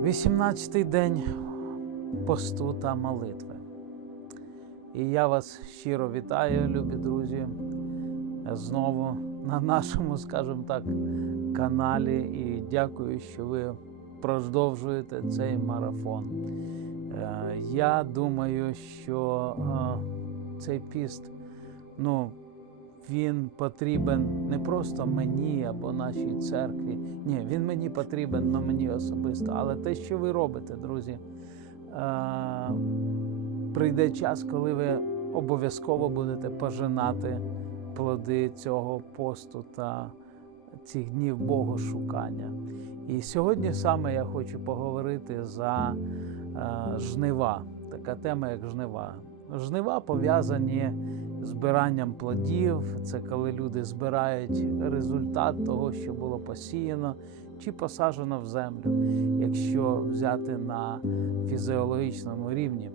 18-й день посту та молитви. І я вас щиро вітаю, любі друзі, знову на нашому, скажімо так, каналі. І дякую, що ви продовжуєте цей марафон. Е, Я думаю, що е, цей піст, ну, він потрібен не просто мені або нашій церкві. Ні, він мені потрібен, але мені особисто. Але те, що ви робите, друзі, е, прийде час, коли ви обов'язково будете пожинати плоди цього посту та цих днів Богошукання. І сьогодні саме я хочу поговорити за е, жнива, така тема, як жнива. Жнива пов'язані збиранням плодів, це коли люди збирають результат того, що було посіяно чи посаджено в землю, якщо взяти на фізіологічному рівні.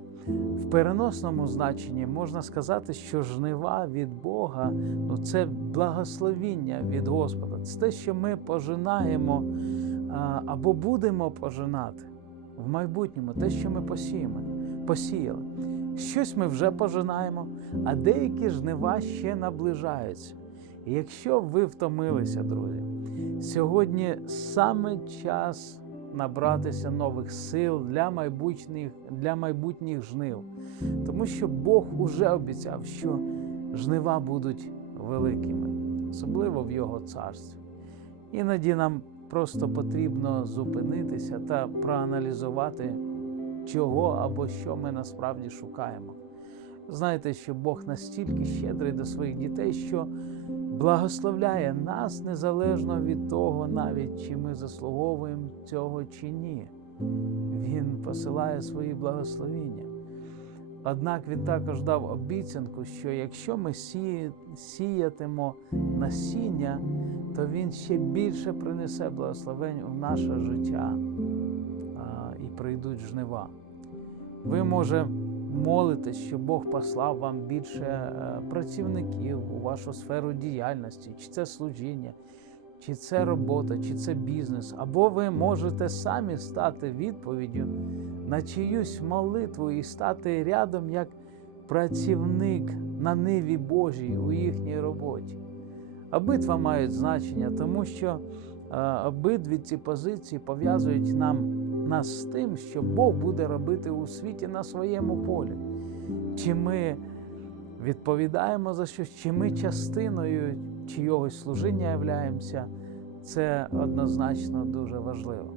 В переносному значенні можна сказати, що жнива від Бога ну це благословіння від Господа. Це те, що ми пожинаємо або будемо пожинати в майбутньому, те, що ми посіємо, посіяли. Щось ми вже пожинаємо, а деякі жнива ще наближаються. І якщо ви втомилися, друзі, сьогодні саме час набратися нових сил для майбутніх, для майбутніх жнив. Тому що Бог уже обіцяв, що жнива будуть великими, особливо в Його царстві. Іноді нам просто потрібно зупинитися та проаналізувати, чого або що ми насправді шукаємо. Знаєте, що Бог настільки щедрий до своїх дітей, що благословляє нас незалежно від того, навіть чи ми заслуговуємо цього чи ні. Він посилає свої благословіння. Однак він також дав обіцянку, що якщо ми сіятимо насіння, то він ще більше принесе благословень у наше життя і прийдуть жнива. Ви, може, молитесь, що Бог послав вам більше е, працівників у вашу сферу діяльності, чи це служіння, чи це робота, чи це бізнес, або ви можете самі стати відповіддю на чиюсь молитву і стати рядом як працівник на ниві Божій у їхній роботі. Обидва мають значення, тому що обидві ці позиції пов'язують нам нас з тим, що Бог буде робити у світі на своєму полі. Чи ми відповідаємо за щось, чи ми частиною чийогось служіння являємося, це однозначно дуже важливо.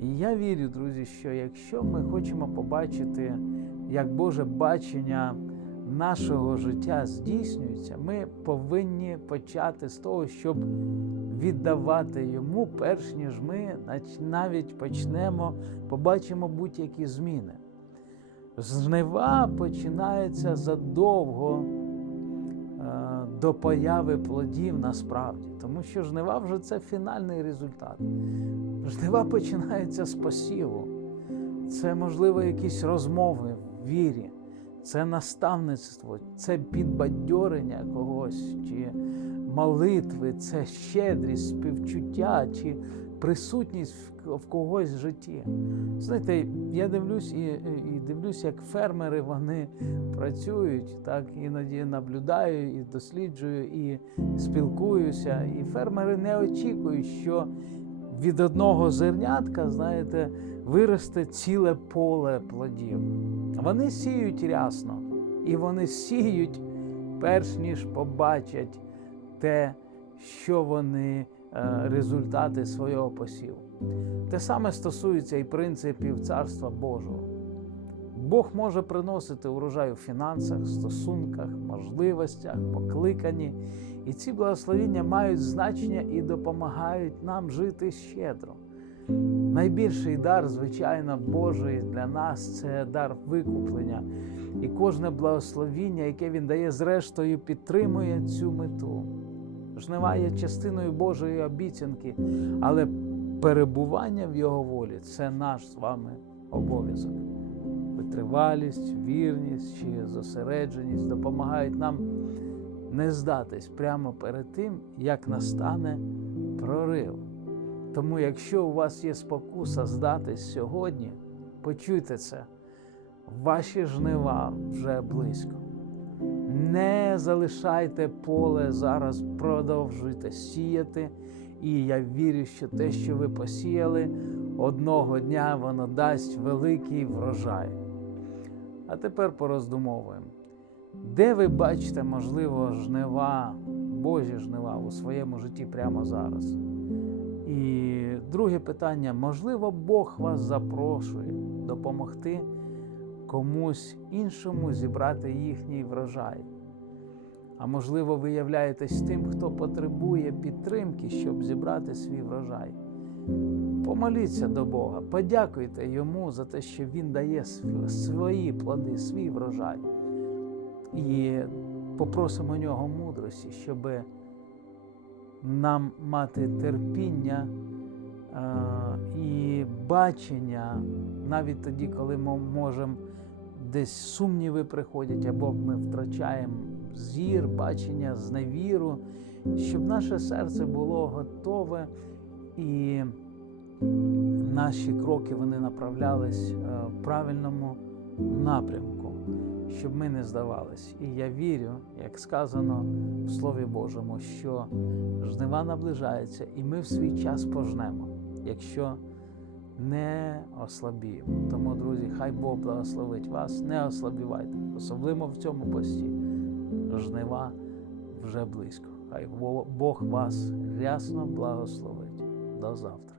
І я вірю, друзі, що якщо ми хочемо побачити, як Боже бачення нашого життя здійснюється, ми повинні почати з того, щоб віддавати йому, перш ніж ми навіть почнемо, побачимо будь-які зміни. Жнива починається задовго е, до появи плодів насправді, тому що жнива вже це фінальний результат. Жнива починаються з посіву. Це, можливо, якісь розмови в вірі, це наставництво, це підбадьорення когось, чи молитви, це щедрість, співчуття, чи присутність в- когось в житті. Знаєте, я дивлюсь і, і дивлюсь, як фермери вони працюють, так іноді наблюдаю і досліджую, і спілкуюся. І фермери не очікують, що від одного зернятка, знаєте, виросте ціле поле плодів. Вони сіють рясно, і вони сіють, перш ніж побачать те, що вони е, результати свого посіву. Те саме стосується і принципів Царства Божого. Бог може приносити урожай у фінансах, стосунках, можливостях, покликанні. І ці благословіння мають значення і допомагають нам жити щедро. Найбільший дар, звичайно, Божий для нас це дар викуплення. І кожне благословіння, яке Він дає, зрештою, підтримує цю мету. Жнива є частиною Божої обіцянки, але перебування в Його волі це наш з вами обов'язок. Витривалість, вірність чи зосередженість допомагають нам не здатись прямо перед тим, як настане прорив. Тому, якщо у вас є спокуса здатись сьогодні, почуйте це, ваші жнива вже близько. Не залишайте поле зараз, продовжуйте сіяти. І я вірю, що те, що ви посіяли, одного дня воно дасть великий врожай. А тепер пороздумовуємо. Де ви бачите, можливо, жнива, Божі жнива у своєму житті прямо зараз? Друге питання: можливо, Бог вас запрошує допомогти комусь іншому зібрати їхній врожай. А можливо, ви являєтесь тим, хто потребує підтримки, щоб зібрати свій врожай. Помоліться до Бога, подякуйте йому за те, що Він дає свої плоди, свій врожай. І попросимо нього мудрості, щоб нам мати терпіння і бачення навіть тоді, коли ми можемо десь сумніви приходять, або ми втрачаємо зір, бачення, зневіру, щоб наше серце було готове і наші кроки вони направлялись е, в правильному напрямку, щоб ми не здавались. І я вірю, як сказано в Слові Божому, що жнива наближається, і ми в свій час пожнемо, якщо не ослабіємо. Тому, друзі, хай Бог благословить вас, не ослабівайте, особливо в цьому пості. Жнива вже близько. Хай Бог вас рясно благословить. До завтра.